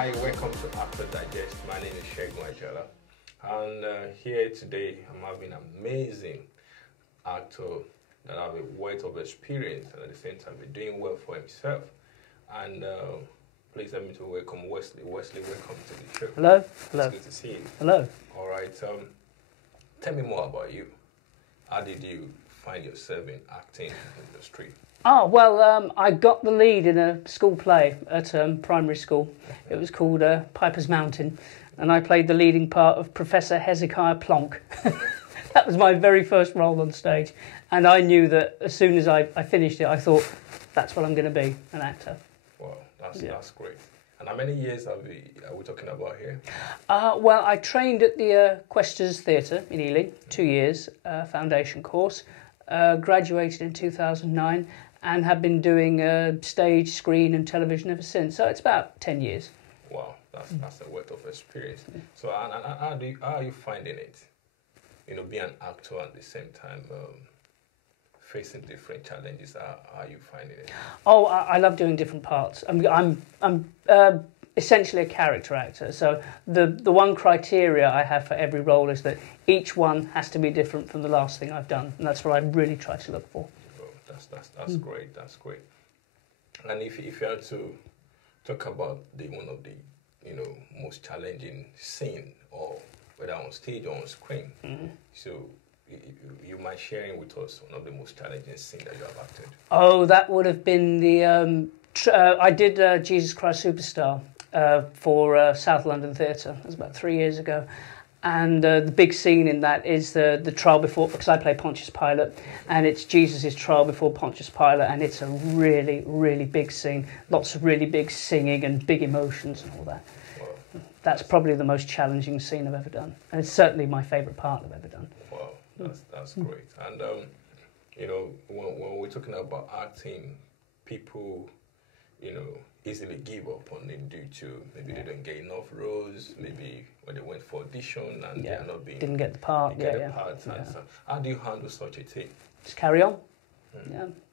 Hi, welcome to Actor Digest. My name is Shegun Ajala, and here today I'm having an amazing actor that have a wealth of experience and at the same time be doing well for himself. And please let me to welcome Wesley. Wesley, welcome to the show. Hello. Hello. It's good to see you. Hello. All right. Tell me more about you. How did you find yourself in acting industry? Oh, well, I got the lead in a school play at primary school. It was called Piper's Mountain, and I played the leading part of Professor Hezekiah Plonk. That was my very first role on stage, and I knew that as soon as I finished it, I thought, that's what I'm going to be, an actor. Wow, that's great. And how many years are we talking about here? Well, I trained at the Questors Theatre in Ealing, 2 years, foundation course, graduated in 2009, and have been doing stage, screen and television ever since. So it's about 10 years. Wow, that's a wealth of experience. So how are you finding it? You know, being an actor at the same time, facing different challenges. How are you finding it? Oh, I love doing different parts. I'm essentially a character actor. So the one criteria I have for every role is that each one has to be different from the last thing I've done, and that's what I really try to look for. That's great. That's great. And if you had to talk about one of the most challenging scene, or whether on stage or on screen, so you mind sharing with us one of the most challenging scenes that you have acted? Oh, that would have been the I did Jesus Christ Superstar for South London Theatre. That was about 3 years ago. And the big scene in that is the trial before, because I play Pontius Pilate, and it's Jesus' trial before Pontius Pilate, and it's a really, really big scene. Lots of really big singing and big emotions and all that. Wow. That's probably the most challenging scene I've ever done, and it's certainly my favourite part I've ever done. Wow, that's great. And when we're talking about acting, people easily give up on it due to maybe they don't get enough roles, maybe when they went for audition and they're not being... Didn't get the part. So how do you handle such a thing? Just carry on.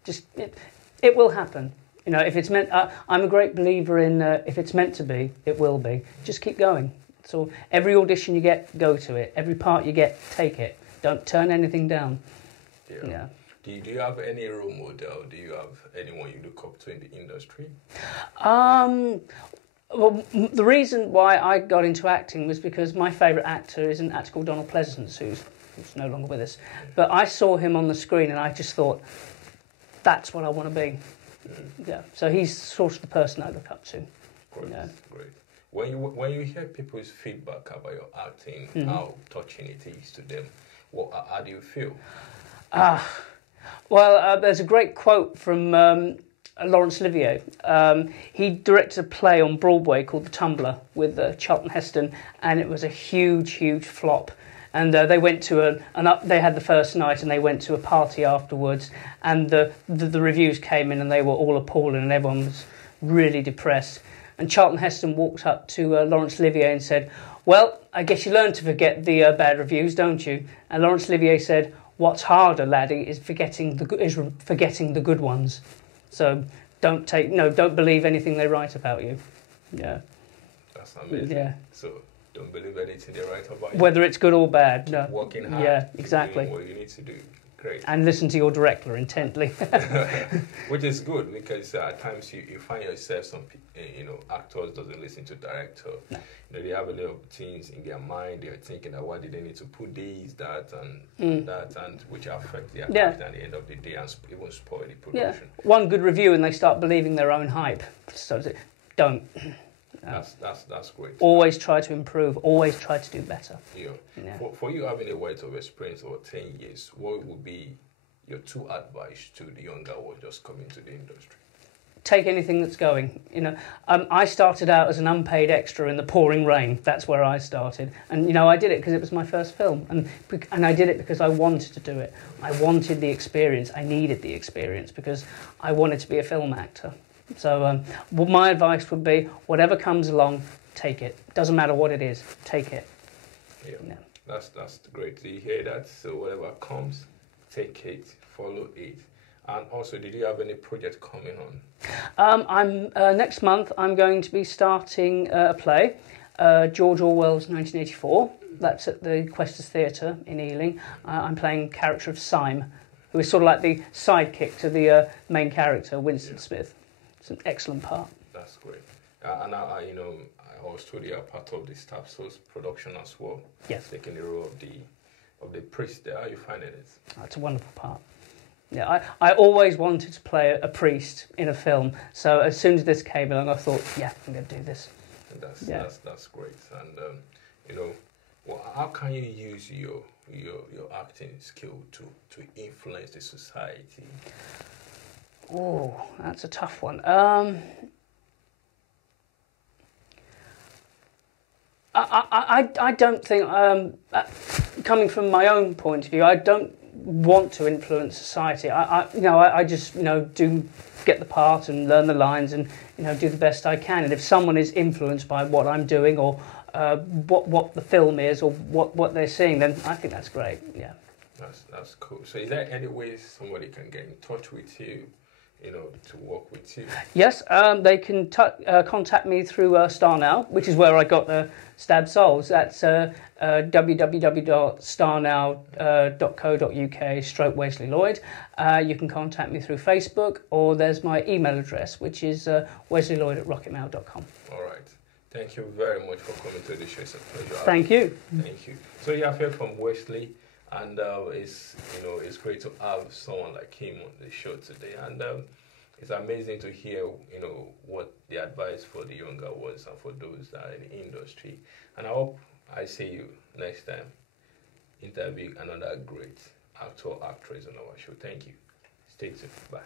It will happen. If it's meant... I'm a great believer in if it's meant to be, it will be. Just keep going. So every audition you get, go to it. Every part you get, take it. Don't turn anything down. Yeah. Do you have any role model? Do you have anyone you look up to in the industry? Well, the reason why I got into acting was because my favourite actor is an actor called Donald Pleasance, who's no longer with us. But I saw him on the screen and I just thought, that's what I want to be. Yeah. So he's sort of the person I look up to. Great, great. When you hear people's feedback about your acting, how touching it is to them, how do you feel? Well, there's a great quote from Laurence Olivier. He directed a play on Broadway called The Tumbler with Charlton Heston, and it was a huge, huge flop. And they went to they had the first night, and they went to a party afterwards, and the reviews came in, and they were all appalling, and everyone was really depressed. And Charlton Heston walked up to Laurence Olivier and said, "Well, I guess you learn to forget the bad reviews, don't you?" And Laurence Olivier said, "What's harder, laddie, is forgetting the good ones. So don't believe anything they write about you." Yeah. That's amazing. Yeah. So don't believe anything they write about you. Whether it's good or bad. Keep working hard. Yeah, exactly. Doing what you need to do. Great. And listen to your director intently. Which is good, because at times you find yourself, some actors doesn't listen to director. No. They have a lot of things in their mind. They're thinking that why did they need to put this, that, and that, and which affect their act at the end of the day and even spoil the production. Yeah. One good review and they start believing their own hype. So don't. That's great. Always try to improve. Always try to do better. Yeah. For you having a wealth of experience over 10 years, what would be your two advice to the younger ones just coming to the industry? Take anything that's going. I started out as an unpaid extra in the pouring rain. That's where I started, and I did it because it was my first film, and I did it because I wanted to do it. I wanted the experience. I needed the experience because I wanted to be a film actor. So my advice would be, whatever comes along, take it. Doesn't matter what it is, take it. Yeah. That's great to hear that. So whatever comes, take it, follow it. And also, did you have any project coming on? I'm next month. I'm going to be starting a play, George Orwell's 1984. That's at the Questors Theatre in Ealing. I'm playing the character of Syme, who is sort of like the sidekick to the main character, Winston Smith. It's an excellent part. That's great. And I was told you are part of the staff source production as well. Yes. Taking the role of the priest there. How are you finding it? That's a wonderful part. Yeah, I always wanted to play a priest in a film. So as soon as this came along, I thought, yeah, I'm going to do this. That's great. And well, how can you use your acting skill to influence the society? Oh, that's a tough one. I don't think, coming from my own point of view, I don't want to influence society. I just do get the part and learn the lines and do the best I can. And if someone is influenced by what I'm doing or what the film is or what they're seeing, then I think that's great. Yeah. That's cool. So is there any way somebody can get in touch with you, to work with you? Yes, they can contact me through Star Now, which is where I got Stab Souls. That's www.starnow.co.uk/Wesley Lloyd. You can contact me through Facebook, or there's my email address, which is wesleylloyd@rocketmail.com. All right. Thank you very much for coming to the show. It's a pleasure. Thank you. Thank you. So you have heard from Wesley, and it's great to have someone like him on the show today. And it's amazing to hear what the advice for the younger ones and for those that are in the industry. And I hope I see you next time interview another great actor or actress on our show. Thank you. Stay tuned. Bye.